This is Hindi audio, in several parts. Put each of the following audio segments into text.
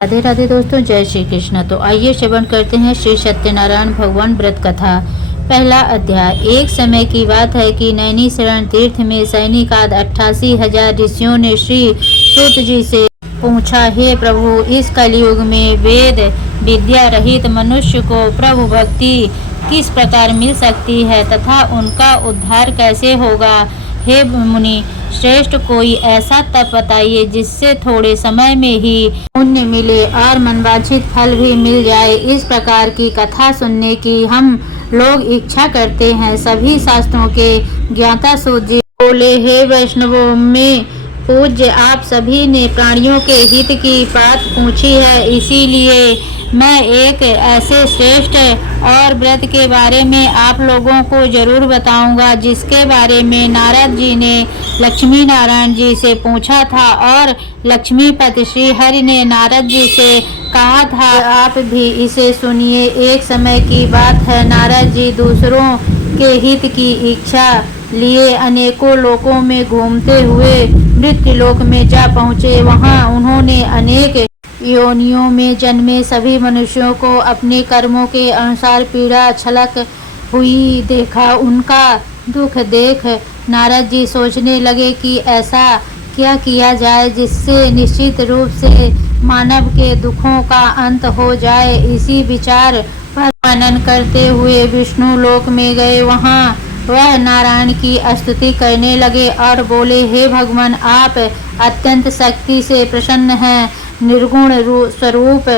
राधे राधे दोस्तों, जय श्री कृष्ण। तो आइए श्रवण करते हैं श्री सत्यनारायण भगवान व्रत कथा। पहला अध्याय। एक समय की बात है कि नैनीशरण तीर्थ में सैनिक आदि 88,000 ऋषियों ने श्री सूत जी से पूछा, हे प्रभु, इस कलयुग में वेद विद्या रहित मनुष्य को प्रभु भक्ति किस प्रकार मिल सकती है तथा उनका उद्धार कैसे होगा। हे मुनि श्रेष्ठ, कोई ऐसा तप बताइए जिससे थोड़े समय में ही पुण्य मिले और मनवांछित फल भी मिल जाए। इस प्रकार की कथा सुनने की हम लोग इच्छा करते हैं। सभी शास्त्रों के ज्ञाता सूत जी बोले, हे वैष्णवों में पूज्य, आप सभी ने प्राणियों के हित की बात पूछी है, इसीलिए मैं एक ऐसे श्रेष्ठ और व्रत के बारे में आप लोगों को जरूर बताऊंगा जिसके बारे में नारद जी ने लक्ष्मी नारायण जी से पूछा था और लक्ष्मीपति श्री हरि ने नारद जी से कहा था, आप भी इसे सुनिए। एक समय की बात है, नारद जी दूसरों के हित की इच्छा लिए अनेकों लोकों में घूमते हुए मृत्युलोक में जा पहुँचे। वहाँ उन्होंने अनेक योनियों में जन्मे सभी मनुष्यों को अपने कर्मों के अनुसार पीड़ा छलक हुई देखा। उनका दुख देख नारद जी सोचने लगे कि ऐसा क्या किया जाए जिससे निश्चित रूप से मानव के दुखों का अंत हो जाए। इसी विचार पर मनन करते हुए विष्णु लोक में गए। वहाँ वह नारायण की स्तुति करने लगे और बोले, हे भगवान, आप अत्यंत शक्ति से प्रसन्न हैं, निर्गुण स्वरूप,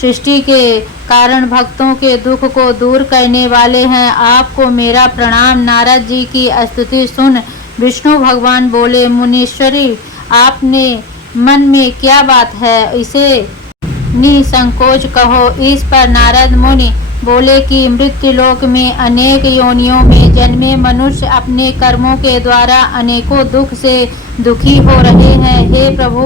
सृष्टि के कारण भक्तों के दुख को दूर करने वाले हैं। आपको मेरा प्रणाम। नारद जी की स्तुति सुन विष्णु भगवान बोले, मुनीश्वरी, आपने मन में क्या बात है, इसे निसंकोच कहो। इस पर नारद मुनि बोले कि मृत्युलोक में अनेक योनियों में जन्मे मनुष्य अपने कर्मों के द्वारा अनेकों दुख से दुखी हो रहे हैं। हे प्रभु,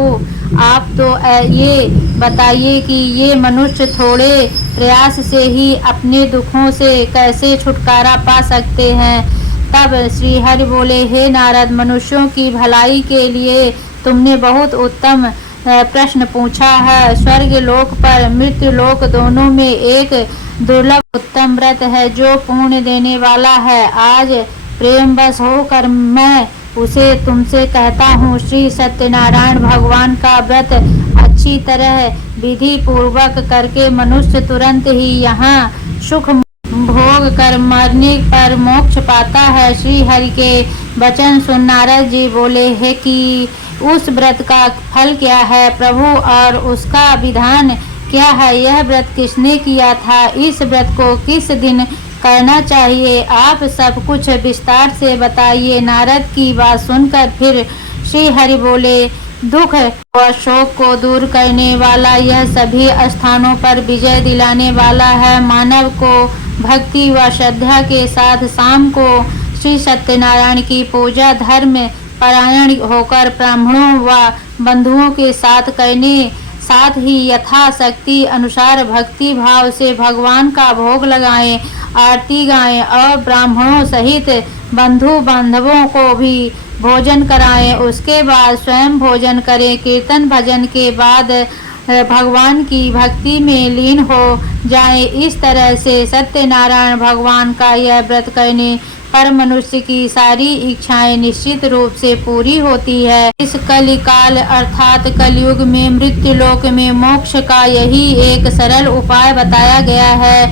आप तो ये बताइए कि ये मनुष्य थोड़े प्रयास से ही अपने दुखों से कैसे छुटकारा पा सकते हैं। तब श्री हरि बोले, हे नारद, मनुष्यों की भलाई के लिए तुमने बहुत उत्तम प्रश्न पूछा है। स्वर्ग लोक पर मृत्यु लोक दोनों में एक दुर्लभ उत्तम व्रत है जो पुण्य देने वाला है। आज प्रेम बस होकर मैं उसे तुमसे कहता हूँ। श्री सत्यनारायण भगवान का व्रत अच्छी तरह विधि पूर्वक करके मनुष्य तुरंत ही यहाँ सुख भोग कर मरने पर मोक्ष पाता है। श्री हरि के वचन सुन नारद जी बोले, है कि उस व्रत का फल क्या है प्रभु, और उसका विधान क्या है। यह व्रत किसने किया था, इस व्रत को किस दिन करना चाहिए, आप सब कुछ विस्तार से बताइए। नारद की बात सुनकर फिर श्री हरि बोले, दुख और शोक को दूर करने वाला, यह सभी स्थानों पर विजय दिलाने वाला है। मानव को भक्ति व श्रद्धा के साथ शाम को श्री सत्यनारायण की पूजा धर्म परायण होकर ब्राह्मणों व बंधुओं के साथ करने, साथ ही यथाशक्ति अनुसार भक्ति भाव से भगवान का भोग लगाएं, आरती गाएं और ब्राह्मणों सहित बंधु बांधवों को भी भोजन कराएं। उसके बाद स्वयं भोजन करें। कीर्तन भजन के बाद भगवान की भक्ति में लीन हो जाएं। इस तरह से सत्यनारायण भगवान का यह व्रत करने पर मनुष्य की सारी इच्छाएं निश्चित रूप से पूरी होती है। इस कलिकाल अर्थात कलयुग में मृत्युलोक में मोक्ष का यही एक सरल उपाय बताया गया है।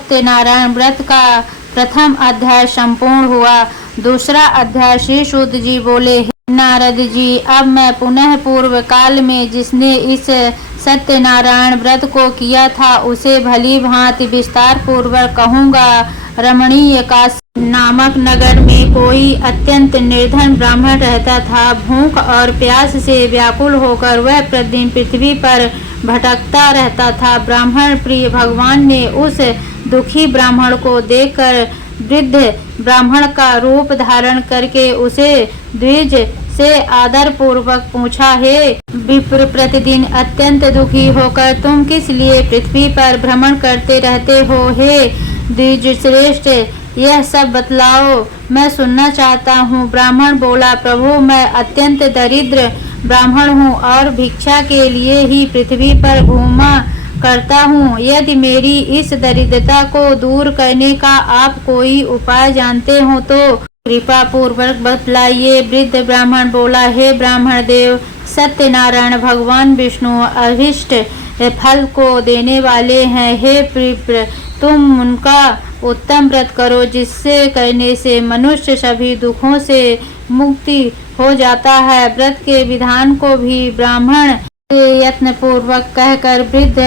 सत्यनारायण व्रत का प्रथम अध्याय संपूर्ण हुआ। दूसरा अध्याय श्री सूत जी बोले, नारद जी, अब मैं पुनः पूर्व काल में जिसने इस सत्यनारायण व्रत को किया था उसे भली भांति विस्तार पूर्वक कहूँगा। रमणीय काशी नामक नगर में कोई अत्यंत निर्धन ब्राह्मण रहता था। भूख और प्यास से व्याकुल होकर वह प्रतिदिन पृथ्वी पर भटकता रहता था। ब्राह्मण प्रिय भगवान ने उस दुखी ब्राह्मण को देखकर वृद्ध ब्राह्मण का रूप धारण करके उसे द्विज से आदर पूर्वक पूछा, हे विप्र, प्रतिदिन अत्यंत दुखी होकर तुम किस लिए पृथ्वी पर भ्रमण करते रहते हो। हे द्विज श्रेष्ठ, यह सब बतलाओ, मैं सुनना चाहता हूँ। ब्राह्मण बोला, प्रभु, मैं अत्यंत दरिद्र ब्राह्मण हूँ और भिक्षा के लिए ही पृथ्वी पर घूमा करता हूँ। यदि मेरी इस दरिद्रता को दूर करने का आप कोई उपाय जानते हो तो कृपा पूर्वक बतलाइए। वृद्ध ब्राह्मण बोला, हे ब्राह्मण देव, सत्यनारायण भगवान विष्णु अभिष्ट फल को देने वाले हैं। हे प्रिय, तुम उनका उत्तम व्रत करो, जिससे करने से मनुष्य सभी दुखों से मुक्ति हो जाता है। व्रत के विधान को भी ब्राह्मण यत्न पूर्वक कहकर वृद्ध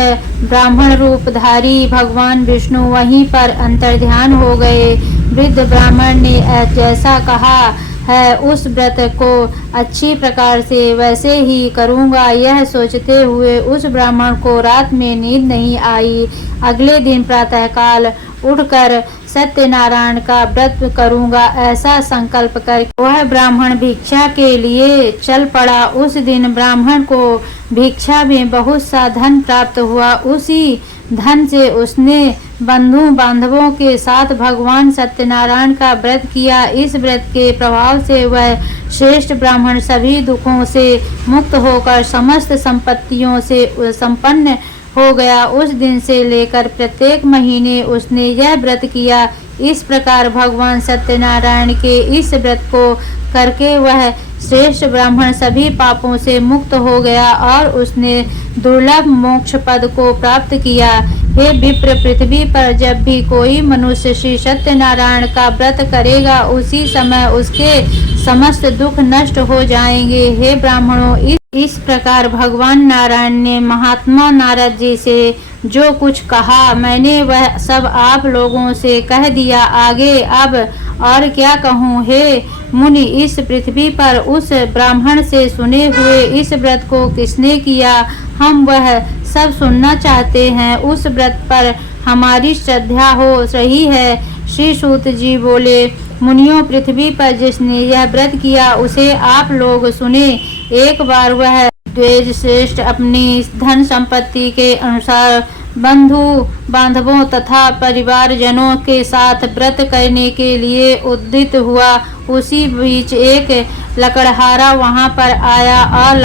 ब्राह्मण रूपधारी भगवान विष्णु वहीं पर अंतर्ध्यान हो गए। वृद्ध ब्राह्मण ने जैसा कहा है उस व्रत को अच्छी प्रकार से वैसे ही करूँगा, यह सोचते हुए उस ब्राह्मण को रात में नींद नहीं आई। अगले दिन प्रातःकाल उठकर सत्यनारायण का व्रत करूँगा ऐसा संकल्प कर वह ब्राह्मण भिक्षा के लिए चल पड़ा। उस दिन ब्राह्मण को भिक्षा में बहुत सा धन प्राप्त हुआ। उसी धन से उसने बंधु बांधवों के साथ भगवान सत्यनारायण का व्रत किया। इस व्रत के प्रभाव से वह श्रेष्ठ ब्राह्मण सभी दुखों से मुक्त होकर समस्त संपत्तियों से संपन्न हो गया। उस दिन से लेकर प्रत्येक महीने उसने यह व्रत किया। इस प्रकार भगवान सत्यनारायण के इस व्रत को करके वह श्रेष्ठ ब्राह्मण सभी पापों से मुक्त हो गया और उसने दुर्लभ मोक्ष पद को प्राप्त किया। हे विप्र, पृथ्वी पर जब भी कोई मनुष्य श्री सत्यनारायण का व्रत करेगा उसी समय उसके समस्त दुख नष्ट हो जाएंगे। हे ब्राह्मणों, इस प्रकार भगवान नारायण ने महात्मा नारद जी से जो कुछ कहा मैंने वह सब आप लोगों से कह दिया। आगे अब और क्या कहूँ। हे मुनि, इस पृथ्वी पर उस ब्राह्मण से सुने हुए इस व्रत को किसने किया, हम वह सब सुनना चाहते हैं। उस व्रत पर हमारी श्रद्धा हो रही है। श्री सूत जी बोले, मुनियों, पृथ्वी पर जिसने यह व्रत किया उसे आप लोग सुने। एक बार वह द्विज श्रेष्ठ अपनी धन संपत्ति के अनुसार बंधु बांधवों तथा परिवार जनों के साथ व्रत करने के लिए उद्यत हुआ। उसी बीच एक लकड़हारा वहां पर आया और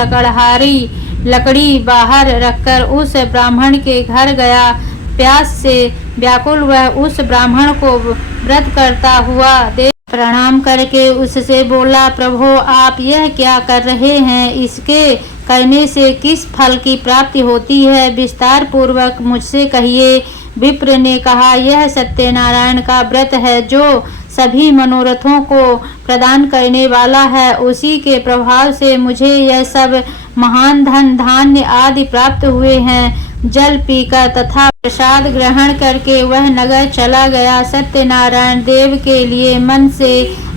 लकड़ी बाहर रखकर उस ब्राह्मण के घर गया। प्यास से व्याकुल वह उस ब्राह्मण को व्रत करता हुआ देख प्रणाम करके उससे बोला, प्रभु, आप यह क्या कर रहे हैं? इसके करने से किस फल की प्राप्ति होती है? विस्तार पूर्वक मुझसे कहिए। विप्र ने कहा, यह सत्यनारायण का व्रत है जो सभी मनोरथों को प्रदान करने वाला है। उसी के प्रभाव से मुझे यह सब महान धन धान्य आदि प्राप्त हुए हैं। जल पीकर तथा प्रसाद ग्रहण करके वह नगर चला गया। सत्यनारायण देव के लिए मन से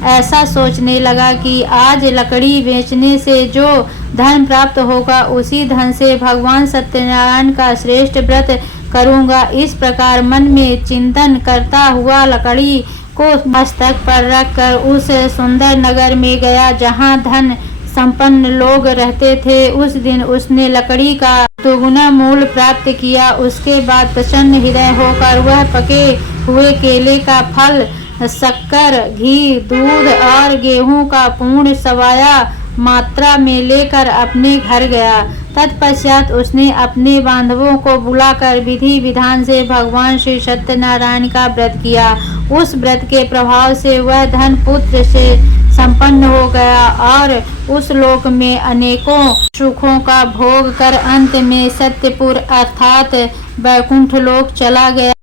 ऐसा सोचने लगा कि आज लकड़ी बेचने से जो धन प्राप्त होगा उसी धन से भगवान सत्यनारायण का श्रेष्ठ व्रत करूंगा। इस प्रकार मन में चिंतन करता हुआ लकड़ी को मस्तक पर रखकर उस सुंदर नगर में गया जहाँ धन संपन्न लोग रहते थे। उस दिन उसने लकड़ी का दुगुना मूल्य प्राप्त किया। उसके बाद प्रसन्न हृदय होकर वह पके हुए केले का फल, शक्कर, घी, दूध और गेहूं का पूर्ण सवाया मात्रा में लेकर अपने घर गया। तत्पश्चात उसने अपने बांधवों को बुलाकर विधि विधान से भगवान श्री सत्यनारायण का व्रत किया। उस व्रत के प्रभाव से वह धन पुत्र से संपन्न हो गया और उस लोक में अनेकों सुखों का भोग कर अंत में सत्यपुर अर्थात वैकुंठ लोक चला गया।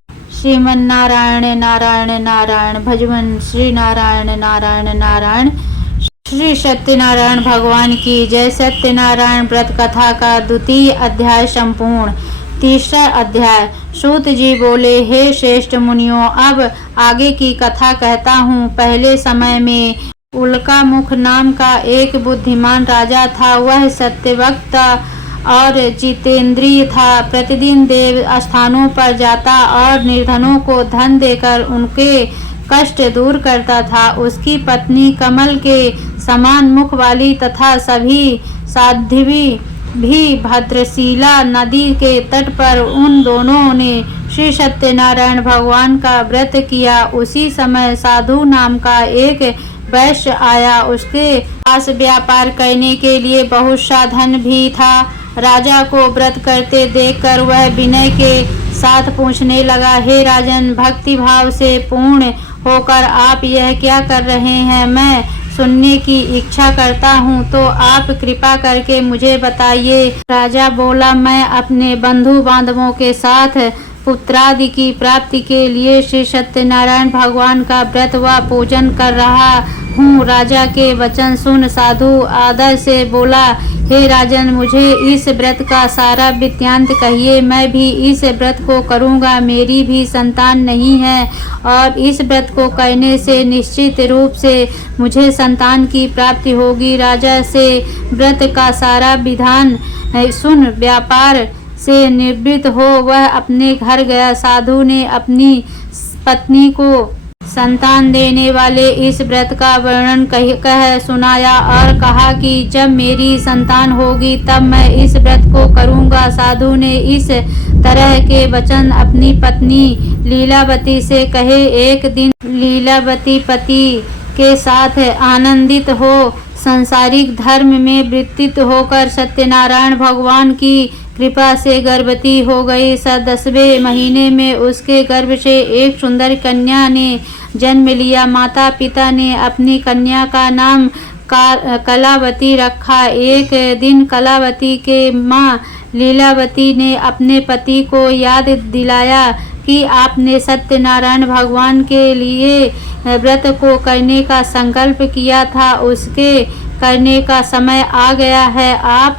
श्रीमन नारायण नारायण नारायण भजवन श्री नारायण नारायण नारायण। श्री सत्यनारायण भगवान की जय। सत्यनारायण व्रत कथा का द्वितीय अध्याय संपूर्ण। तीसरा अध्याय। सूत जी बोले, हे श्रेष्ठ मुनियों, अब आगे की कथा कहता हूँ। पहले समय में उल्का मुख नाम का एक बुद्धिमान राजा था। वह सत्यवक्ता और जितेंद्रिय था। प्रतिदिन देव स्थानों पर जाता और निर्धनों को धन देकर उनके कष्ट दूर करता था। उसकी पत्नी कमल के समान मुख वाली तथा सभी साध्वी भी भद्रशिला नदी के तट पर उन दोनों ने श्री सत्यनारायण भगवान का व्रत किया। उसी समय साधु नाम का एक वैश्य आया। उसके पास व्यापार करने के लिए बहुत सा धन भी था। राजा को व्रत करते देखकर वह विनय के साथ पूछने लगा, हे राजन, भक्ति भाव से पूर्ण होकर आप यह क्या कर रहे हैं? मैं सुनने की इच्छा करता हूँ, तो आप कृपा करके मुझे बताइए। राजा बोला, मैं अपने बंधु बांधवों के साथ पुत्रादि की प्राप्ति के लिए श्री सत्यनारायण भगवान का व्रत व पूजन कर रहा हूँ। राजा के वचन सुन साधु आदर से बोला, हे राजन, मुझे इस व्रत का सारा वृत्तांत कहिए। मैं भी इस व्रत को करूँगा। मेरी भी संतान नहीं है और इस व्रत को करने से निश्चित रूप से मुझे संतान की प्राप्ति होगी। राजा से व्रत का सारा विधान सुन व्यापार से निवृत्त हो वह अपने घर गया। साधु ने अपनी पत्नी को संतान देने वाले इस व्रत का वर्णन कह सुनाया और कहा कि जब मेरी संतान होगी तब मैं इस व्रत को करूँगा। साधु ने इस तरह के वचन अपनी पत्नी लीलावती से कहे। एक दिन लीलावती पति के साथ आनंदित हो सांसारिक धर्म में वृत्तित होकर सत्यनारायण भगवान की कृपा से गर्भवती हो गई। 10वें महीने में उसके गर्भ से एक सुंदर कन्या ने जन्म लिया। माता पिता ने अपनी कन्या का नाम कलावती रखा। एक दिन कलावती के माँ लीलावती ने अपने पति को याद दिलाया कि आपने सत्यनारायण भगवान के लिए व्रत को करने का संकल्प किया था, उसके करने का समय आ गया है, आप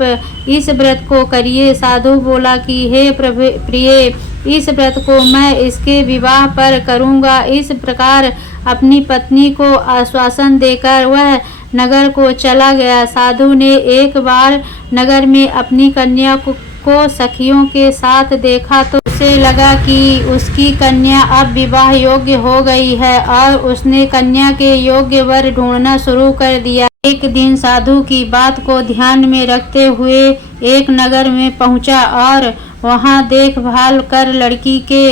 इस व्रत को करिए। साधु बोला कि हे प्रिय, इस व्रत को मैं इसके विवाह पर करूँगा। इस प्रकार अपनी पत्नी को आश्वासन देकर वह नगर को चला गया। साधु ने एक बार नगर में अपनी कन्या को सखियों के साथ देखा तो उसे लगा कि उसकी कन्या अब विवाह योग्य हो गई है और उसने कन्या के योग्य वर ढूंढना शुरू कर दिया। एक दिन साधु की बात को ध्यान में रखते हुए एक नगर में पहुंचा और वहां देखभाल कर लड़की के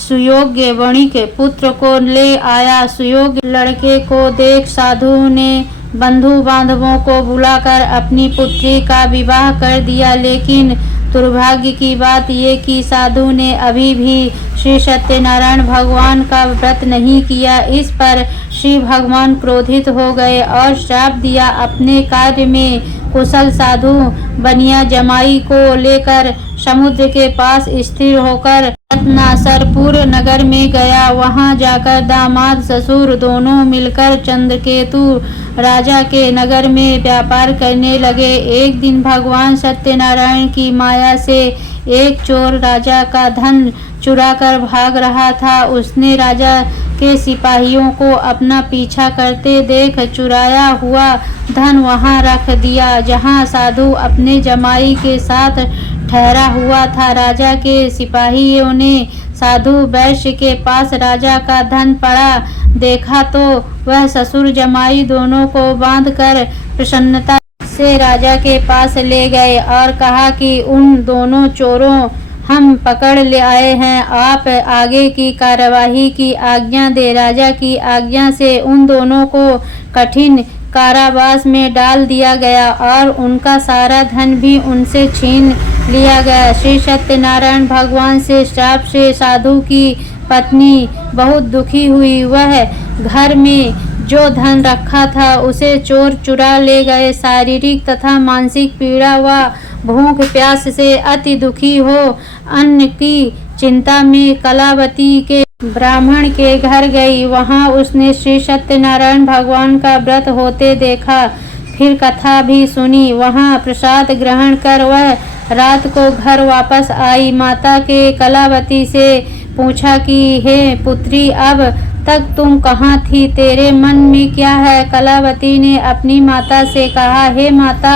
सुयोग्य वणिक पुत्र को ले आया। सुयोग्य लड़के को देख साधु ने बंधु बांधवों को बुलाकर अपनी पुत्री का विवाह कर दिया। लेकिन दुर्भाग्य की बात ये कि साधु ने अभी भी श्री सत्यनारायण भगवान का व्रत नहीं किया। इस पर श्री भगवान क्रोधित हो गए और श्राप दिया। अपने कार्य में कुशल साधु बनिया जमाई को लेकर समुद्र के पास स्थिर होकर रत्नासरपुर नगर में गया। वहां जाकर दामाद ससुर दोनों मिलकर चंद्रकेतु राजा के नगर में व्यापार करने लगे। एक दिन भगवान सत्यनारायण की माया से एक चोर राजा का धन चुराकर भाग रहा था। उसने राजा के सिपाहियों को अपना पीछा करते देख चुराया हुआ धन वहां रख दिया जहां साधु अपने जमाई के साथ ठहरा हुआ था। राजा के सिपाहियों ने साधु वैश्य के पास राजा का धन पड़ा देखा तो वह ससुर जमाई दोनों को बांधकर प्रसन्नता से राजा के पास ले गए और कहा कि उन दोनों चोरों हम पकड़ ले आए हैं, आप आगे की कार्यवाही की आज्ञा दे। राजा की आज्ञा से उन दोनों को कठिन कारावास में डाल दिया गया और उनका सारा धन भी उनसे छीन लिया गया। श्री सत्यनारायण भगवान से श्राप से साधु की पत्नी बहुत दुखी हुई। वह घर में जो धन रखा था उसे चोर चुरा ले गए। शारीरिक तथा मानसिक पीड़ा व भूख प्यास से अति दुखी हो अन्न की चिंता में कलावती के ब्राह्मण के घर गई। वहां उसने श्री सत्यनारायण भगवान का व्रत होते देखा। फिर कथा भी सुनी। वहां प्रसाद ग्रहण कर वह रात को घर वापस आई। माता के कलावती से पूछा कि हे पुत्री, अब तक तुम कहाँ थी? तेरे मन में क्या है? कलावती ने अपनी माता से कहा, हे माता,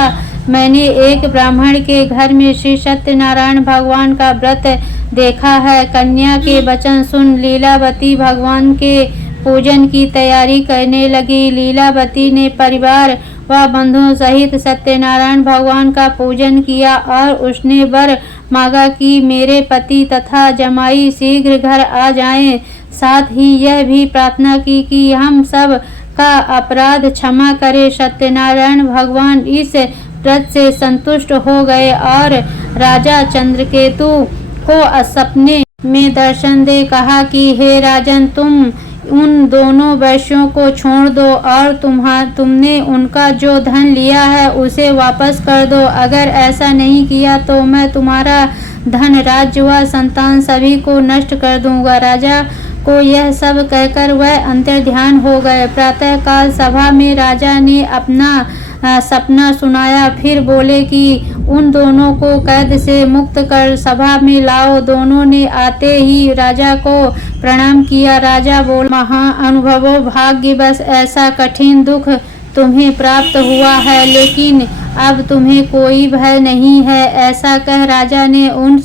मैंने एक ब्राह्मण के घर में श्री सत्यनारायण भगवान का व्रत देखा है। कन्या के वचन सुन लीलावती भगवान के पूजन की तैयारी करने लगी। लीलावती ने परिवार व बंधुओं सहित सत्यनारायण भगवान का पूजन किया और उसने वर मांगा कि मेरे पति तथा जमाई शीघ्र घर आ जाएं। साथ ही यह भी प्रार्थना की कि हम सब का अपराध क्षमा करे। सत्यनारायण भगवान इस व्रत से संतुष्ट हो गए और राजा चंद्रकेतु को सपने में दर्शन दे कहा कि हे राजन, तुम उन दोनों वैश्यों को छोड़ दो और तुमने उनका जो धन लिया है उसे वापस कर दो। अगर ऐसा नहीं किया तो मैं तुम्हारा धन, राज्य व संतान सभी को नष्ट कर दूंगा। राजा को यह सब कहकर वह अंतर्ध्यान हो गए। प्रातःकाल सभा में राजा ने अपना सपना सुनाया। फिर बोले कि उन दोनों को कैद से मुक्त कर सभा में लाओ। दोनों ने आते ही राजा को प्रणाम किया। राजा बोला, महाअनुभवो, भाग्यवश ऐसा कठिन दुख तुम्हें प्राप्त हुआ है, लेकिन अब तुम्हें कोई भय नहीं है। ऐसा कह राजा ने उन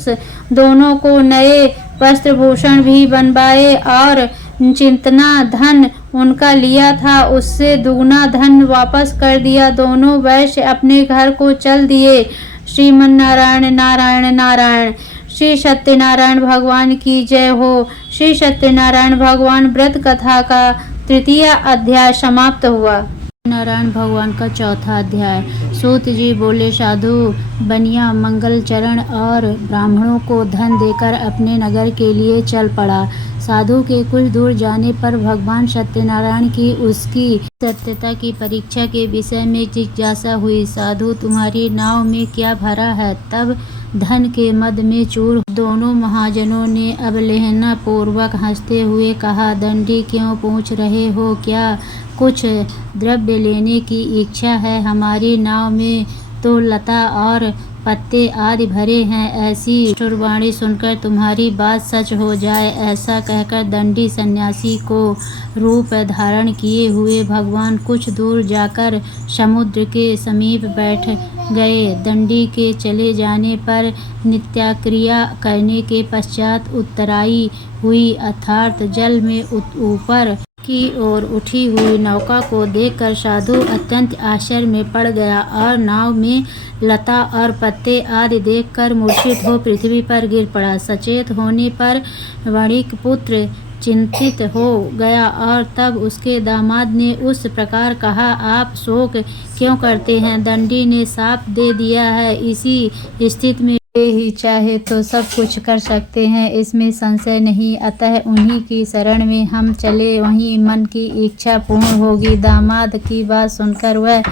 दोनों को नए वस्त्रभूषण भी बनवाए और जितना धन उनका लिया था उससे दुगना धन वापस कर दिया। दोनों वैश्य अपने घर को चल दिए। श्रीमन्नारायण नारायण नारायण। श्री सत्यनारायण भगवान की जय हो। श्री सत्यनारायण भगवान व्रत कथा का तृतीय अध्याय समाप्त हुआ। नारायण भगवान का चौथा अध्याय। सूत जी बोले, साधु बनिया मंगल चरण और ब्राह्मणों को धन देकर अपने नगर के लिए चल पड़ा। साधु के कुछ दूर जाने पर भगवान सत्यनारायण की उसकी सत्यता की परीक्षा के विषय में जिज्ञासा हुई। साधु, तुम्हारी नाव में क्या भरा है? तब धन के मद में चूर दोनों महाजनों ने अवहेलना पूर्वक हंसते हुए कहा, दंडी क्यों पूछ रहे हो? क्या कुछ द्रव्य लेने की इच्छा है? हमारी नाव में तो लता और पत्ते आदि भरे हैं। ऐसी शुरवाणी सुनकर तुम्हारी बात सच हो जाए। ऐसा कहकर दंडी सन्यासी को रूप धारण किए हुए भगवान कुछ दूर जाकर समुद्र के समीप बैठ गए। दंडी के चले जाने पर नित्याक्रिया करने के पश्चात उत्तराई हुई अर्थात जल में ऊपर की ओर उठी हुई नौका को देखकर साधु अत्यंत आश्चर्य में पड़ गया और नाव में लता और पत्ते आदि देखकर मूर्छित हो पृथ्वी पर गिर पड़ा। सचेत होने पर वणिक पुत्र चिंतित हो गया और तब उसके दामाद ने उस प्रकार कहा, आप शोक क्यों करते हैं? दंडी ने साफ दे दिया है, इसी स्थिति में वे ही चाहे तो सब कुछ कर सकते हैं, इसमें संशय नहीं। अतः उन्हीं की शरण में हम चले, वहीं मन की इच्छा पूर्ण होगी। दामाद की बात सुनकर वह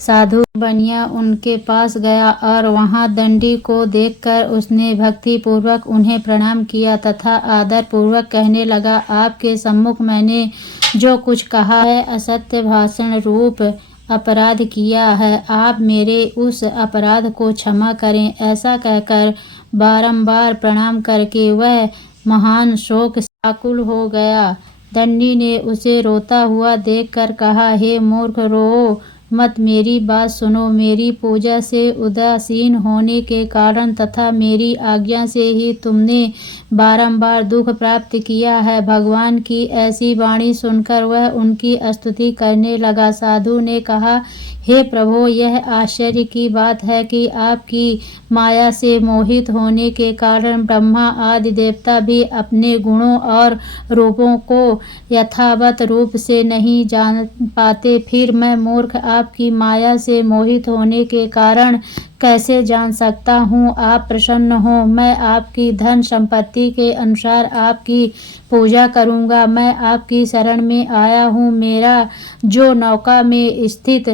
साधु बनिया उनके पास गया और वहां दंडी को देखकर उसने भक्ति पूर्वक उन्हें प्रणाम किया तथा आदर पूर्वक कहने लगा, आपके सम्मुख मैंने जो कुछ कहा है असत्य भाषण रूप अपराध किया है, आप मेरे उस अपराध को क्षमा करें। ऐसा कहकर बारंबार प्रणाम करके वह महान शोक व्याकुल हो गया। दंडी ने उसे रोता हुआ देखकर कहा, हे मूर्ख, रो मत, मेरी बात सुनो। मेरी पूजा से उदासीन होने के कारण तथा मेरी आज्ञा से ही तुमने बारंबार दुख प्राप्त किया है। भगवान की ऐसी वाणी सुनकर वह उनकी स्तुति करने लगा। साधु ने कहा, हे प्रभो, यह आश्चर्य की बात है कि आपकी माया से मोहित होने के कारण ब्रह्मा आदि देवता भी अपने गुणों और रूपों को यथावत रूप से नहीं जान पाते। फिर मैं मूर्ख आपकी माया से मोहित होने के कारण कैसे जान सकता हूँ? आप प्रसन्न हो, मैं आपकी धन संपत्ति के अनुसार आपकी पूजा करूँगा। मैं आपकी शरण में आया हूँ। मेरा जो नौका में स्थित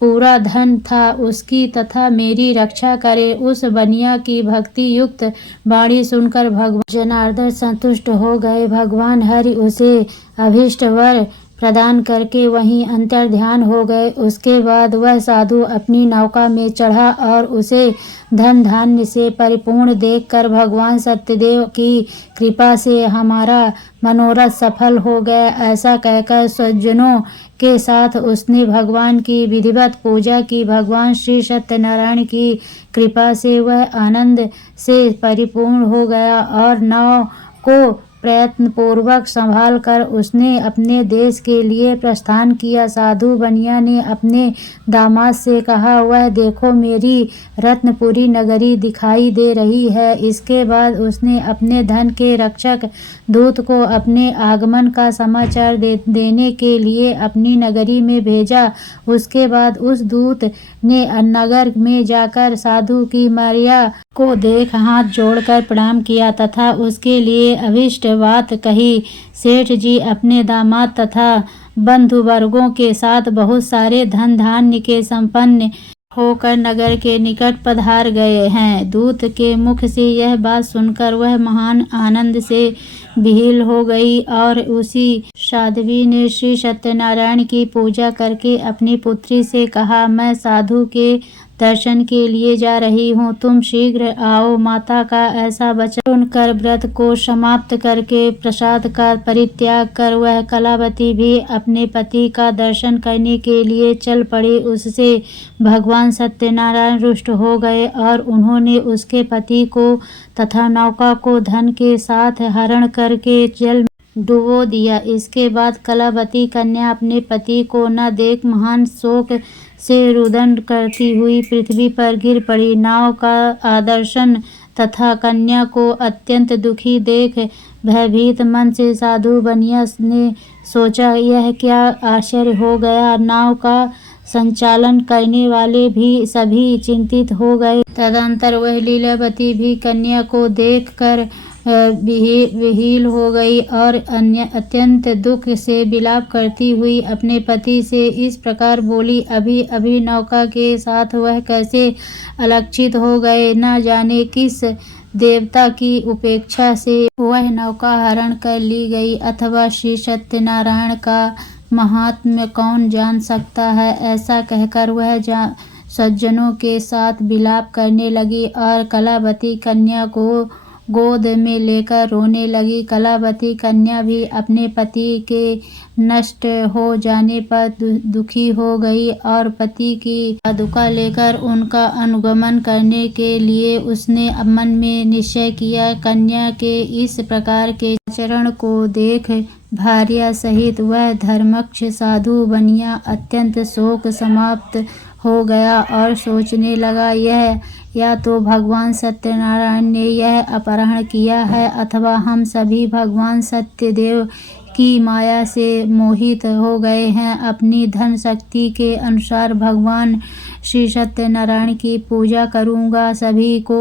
पूरा धन था उसकी तथा मेरी रक्षा करे। उस बनिया की भक्ति युक्त वाणी सुनकर भगवान जनार्दन संतुष्ट हो गए। भगवान हरि उसे अभीष्ट वर प्रदान करके वहीं अंतर्ध्यान हो गए। उसके बाद वह साधु अपनी नौका में चढ़ा और उसे धन धान्य से परिपूर्ण देखकर भगवान सत्यदेव की कृपा से हमारा मनोरथ सफल हो गया। ऐसा कहकर स्वजनों के साथ उसने भगवान की विधिवत पूजा की। भगवान श्री सत्यनारायण की कृपा से वह आनंद से परिपूर्ण हो गया और नाव को प्रयत्न पूर्वक संभाल कर उसने अपने देश के लिए प्रस्थान किया। साधु बनिया ने अपने दामाद से कहा, वह देखो मेरी रत्नपुरी नगरी दिखाई दे रही है। इसके बाद उसने अपने धन के रक्षक दूत को अपने आगमन का समाचार देने के लिए अपनी नगरी में भेजा। उसके बाद उस दूत ने नगर में जाकर साधु की मारिया को देख हाथ जोड़कर प्रणाम किया तथा उसके लिए अभीष्ट बात कही। सेठ जी अपने दामाद तथा बंधु वर्गों के साथ बहुत सारे धन धान्य के संपन्न होकर नगर के निकट पधार गए हैं। दूत के मुख से यह बात सुनकर वह महान आनंद से विहील हो गई और उसी साध्वी ने श्री सत्यनारायण की पूजा करके अपनी पुत्री से कहा, मैं साधु के दर्शन के लिए जा रही हूँ, तुम शीघ्र आओ। माता का ऐसा वचन सुनकर व्रत को समाप्त करके प्रसाद का परित्याग कर वह कलावती भी अपने पति का दर्शन करने के लिए चल पड़ी। उससे भगवान सत्यनारायण रुष्ट हो गए और उन्होंने उसके पति को तथा नौका को धन के साथ हरण करके जल में डुबो दिया। इसके बाद कलावती कन्या अपने पति को न देख महान शोक से रुदन करती हुई पृथ्वी पर गिर पड़ी। नाव का आदर्शन तथा कन्या को अत्यंत दुखी देख भयभीत मन से साधु बनिया ने सोचा, यह क्या आश्चर्य हो गया। नाव का संचालन करने वाले भी सभी चिंतित हो गए। तदंतर वह लीलावती भी कन्या को देखकर विहील हो गई और अत्यंत दुख से विलाप करती हुई अपने पति से इस प्रकार बोली, अभी अभी नौका के साथ वह कैसे अलक्षित हो गए। न जाने किस देवता की उपेक्षा से वह नौका हरण कर ली गई, अथवा श्री सत्यनारायण का महात्म्य कौन जान सकता है। ऐसा कहकर वह सज्जनों के साथ विलाप करने लगी और कलावती कन्या को गोद में लेकर रोने लगी। कलावती कन्या भी अपने पति के नष्ट हो जाने पर दुखी हो गई और पति की पादुका लेकर उनका अनुगमन करने के लिए उसने मन में निश्चय किया। कन्या के इस प्रकार के आचरण को देख भार्या सहित वह धर्मक्ष साधु बनिया अत्यंत शोक समाप्त हो गया और सोचने लगा, यह या तो भगवान सत्यनारायण ने यह अपहरण किया है अथवा हम सभी भगवान सत्यदेव की माया से मोहित हो गए हैं। अपनी धन शक्ति के अनुसार भगवान श्री सत्यनारायण की पूजा करूँगा। सभी को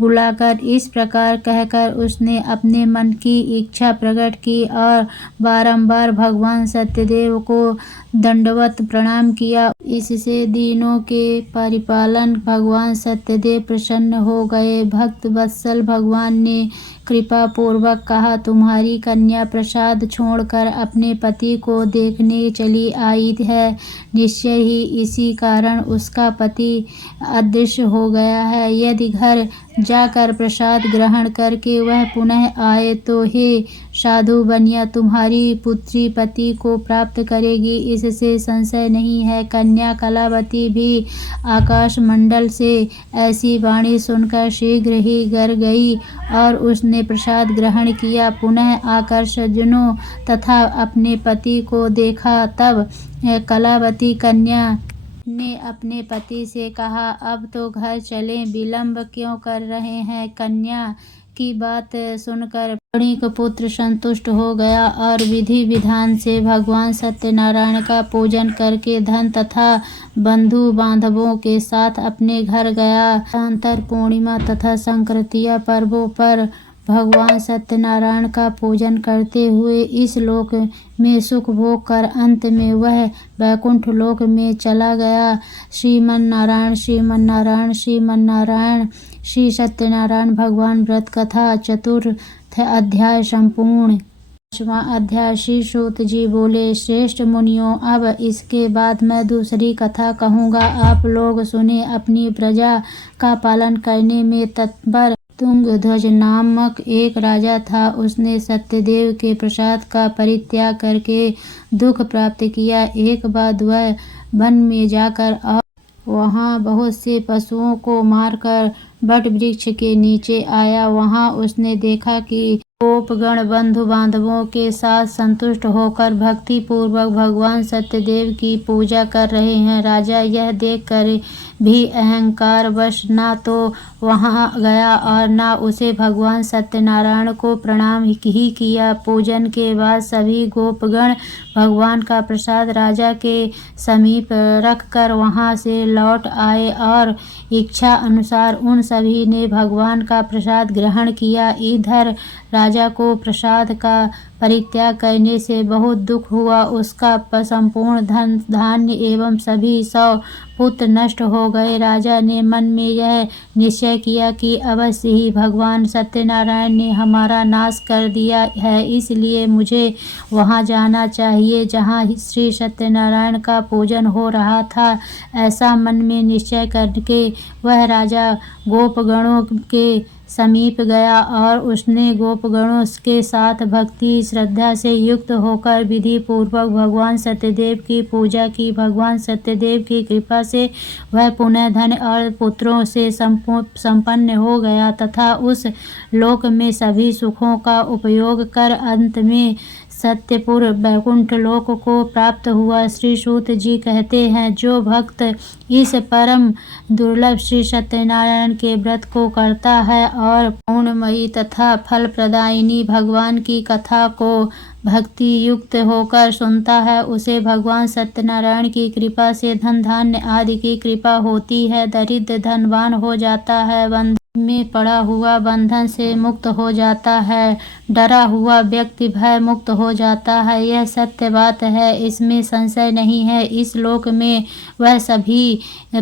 बुलाकर इस प्रकार कहकर उसने अपने मन की इच्छा प्रकट की और बारंबार भगवान सत्यदेव को दंडवत प्रणाम किया। इससे दीनों के परिपालन भगवान सत्यदेव प्रसन्न हो गए। भक्त वत्सल भगवान ने कृपा पूर्वक कहा, तुम्हारी कन्या प्रसाद छोड़कर अपने पति को देखने चली आई है। निश्चय ही इसी कारण उसका पति अदृश्य हो गया है। यदि घर जाकर प्रसाद ग्रहण करके वह पुनः आए तो हे साधु बनिया, तुम्हारी पुत्री पति को प्राप्त करेगी, इससे संशय नहीं है। कन्या कलावती भी आकाश मंडल से ऐसी वाणी सुनकर शीघ्र ही घर गई और उसने प्रसाद ग्रहण किया। पुनः आकर सज्जनों तथा अपने पति को देखा। तब कलावती कन्या ने अपने पति से कहा, अब तो घर चलें, विलंब क्यों कर रहे हैं। कन्या की बात सुनकर वणिक पुत्र संतुष्ट हो गया और विधि विधान से भगवान सत्यनारायण का पूजन करके धन तथा बंधु बांधवों के साथ अपने घर गया। अंतर पूर्णिमा तथा संक्रांतिया पर्वों पर भगवान सत्यनारायण का पूजन करते हुए इस लोक में सुख भोग कर अंत में वह वैकुंठ लोक में चला गया। श्रीमन्नारायण श्रीमन्नारायण श्रीमन्नारायण। श्री सत्यनारायण भगवान व्रत कथा चतुर्थ अध्याय संपूर्ण। 5वां अध्याय। श्री सूत जी बोले, श्रेष्ठ मुनियों, अब इसके बाद मैं दूसरी कथा कहूँगा, आप लोग सुने। अपनी प्रजा का पालन करने में तत्पर तुंगध्वज नामक एक राजा था। उसने सत्यदेव के प्रसाद का परित्याग करके दुख प्राप्त किया। एक बार वह वन में जाकर और वहाँ बहुत से पशुओं को मारकर वट वृक्ष के नीचे आया। वहाँ उसने देखा कि गोपगण बंधु बांधवों के साथ संतुष्ट होकर भक्ति पूर्वक भगवान सत्यदेव की पूजा कर रहे हैं। राजा यह देख कर भी अहंकार वश न तो वहां गया और न उसे भगवान सत्यनारायण को प्रणाम ही किया। पूजन के बाद सभी गोपगण भगवान का प्रसाद राजा के समीप रखकर वहां से लौट आए और इच्छा अनुसार उन सभी ने भगवान का प्रसाद ग्रहण किया। इधर राजा को प्रसाद का परित्याग करने से बहुत दुख हुआ। उसका संपूर्ण धन धान्य एवं सभी 100 पुत्र नष्ट हो गए। राजा ने मन में यह निश्चय किया कि अवश्य ही भगवान सत्यनारायण ने हमारा नाश कर दिया है, इसलिए मुझे वहां जाना चाहिए जहां श्री सत्यनारायण का पूजन हो रहा था। ऐसा मन में निश्चय करके वह राजा गोपगणों के समीप गया और उसने गोपगणों के साथ भक्ति श्रद्धा से युक्त होकर विधि पूर्वक भगवान सत्यदेव की पूजा की। भगवान सत्यदेव की कृपा से वह पुनः धन और पुत्रों से संपन्न हो गया तथा उस लोक में सभी सुखों का उपयोग कर अंत में सत्यपुर वैकुंठ लोक को प्राप्त हुआ। श्री सूत जी कहते हैं, जो भक्त इस परम दुर्लभ श्री सत्यनारायण के व्रत को करता है और पूर्णमयी तथा फल प्रदायिनी भगवान की कथा को भक्ति युक्त होकर सुनता है, उसे भगवान सत्यनारायण की कृपा से धन धान्य आदि की कृपा होती है। दरिद्र धनवान हो जाता है, बंधन में पड़ा हुआ बंधन से मुक्त हो जाता है, डरा हुआ व्यक्ति भय मुक्त हो जाता है। यह सत्य बात है, इसमें संशय नहीं है। इस लोक में वह सभी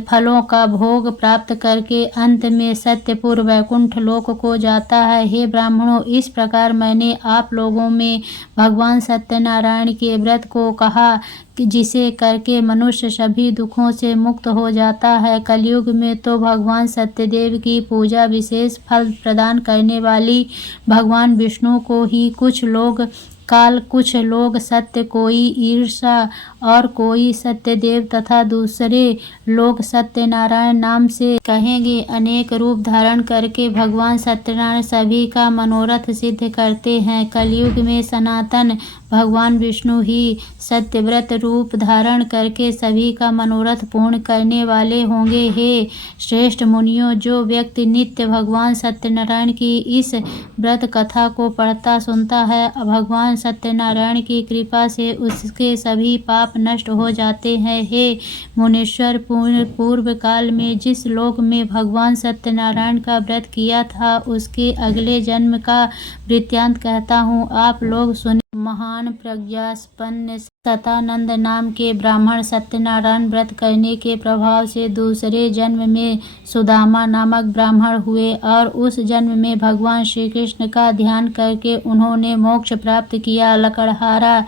फलों का भोग प्राप्त करके अंत में सत्यपुर वैकुंठ लोक को जाता है। हे ब्राह्मणों, इस प्रकार मैंने आप लोगों में भगवान सत्यनारायण के व्रत को कहा कि जिसे करके मनुष्य सभी दुखों से मुक्त हो जाता है। कलयुग में तो भगवान सत्यदेव की पूजा विशेष फल प्रदान करने वाली भगवान विष्णु को ही कुछ लोग काल, कुछ लोग सत्य, कोई ईर्षा और कोई सत्यदेव तथा दूसरे लोग सत्यनारायण नाम से कहेंगे। अनेक रूप धारण करके भगवान सत्यनारायण सभी का मनोरथ सिद्ध करते हैं। कलयुग में सनातन भगवान विष्णु ही सत्यव्रत रूप धारण करके सभी का मनोरथ पूर्ण करने वाले होंगे। हे श्रेष्ठ मुनियों, जो व्यक्ति नित्य भगवान सत्यनारायण की इस व्रत कथा को पढ़ता सुनता है, भगवान सत्यनारायण की कृपा से उसके सभी पाप नष्ट हो जाते हैं। हे मुनीश्वर, पूर्व काल में जिस लोक में भगवान सत्यनारायण का व्रत किया था उसके अगले जन्म का वृत्तांत कहता हूँ, आप लोग सुने। महान प्रज्ञासंपन्न सतानंद नाम के ब्राह्मण सत्यनारायण व्रत करने के प्रभाव से दूसरे जन्म में सुदामा नामक ब्राह्मण हुए और उस जन्म में भगवान श्री कृष्ण का ध्यान करके उन्होंने मोक्ष प्राप्त किया। लकड़हारा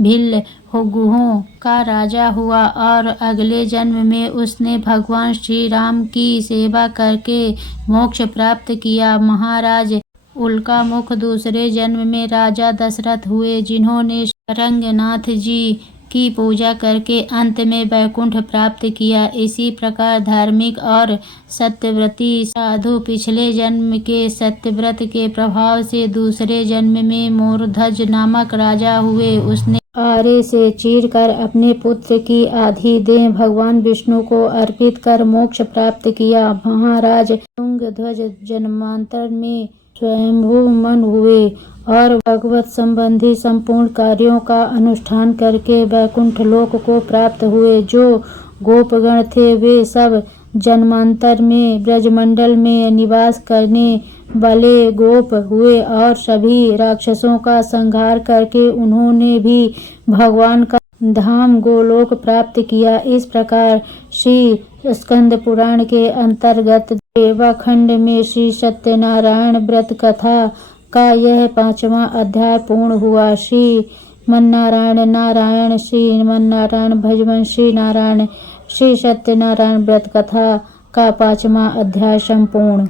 भिल्ल गुहों का राजा हुआ और अगले जन्म में उसने भगवान श्री राम की सेवा करके मोक्ष प्राप्त किया। महाराज उल्का मुख दूसरे जन्म में राजा दशरथ हुए, जिन्होंने रंगनाथ जी की पूजा करके अंत में वैकुंठ प्राप्त किया। इसी प्रकार धार्मिक और सत्यव्रती साधु पिछले जन्म के सत्यव्रत के प्रभाव से दूसरे जन्म में मोरध्वज नामक राजा हुए। उसने आरे से चीरकर अपने पुत्र की आधी देह भगवान विष्णु को अर्पित कर मोक्ष प्राप्त किया। महाराज तुंगध्वज जन्मांतर में स्वयंभू मन हुए और भगवत संबंधी संपूर्ण कार्यों का अनुष्ठान करके वैकुंठ लोक को प्राप्त हुए। जो गोपगण थे वे सब जन्मांतर में ब्रजमंडल में निवास करने वाले गोप हुए और सभी राक्षसों का संहार करके उन्होंने भी भगवान का धाम गोलोक प्राप्त किया। इस प्रकार श्री स्कंद पुराण के अंतर्गत देवाखंड में श्री सत्यनारायण व्रत कथा का यह 5वां अध्याय पूर्ण हुआ। श्री मन्नारायण नारायण, श्री मन्नारायण भजवन श्री नारायण। श्री सत्यनारायण व्रत कथा का 5वां अध्याय संपूर्ण।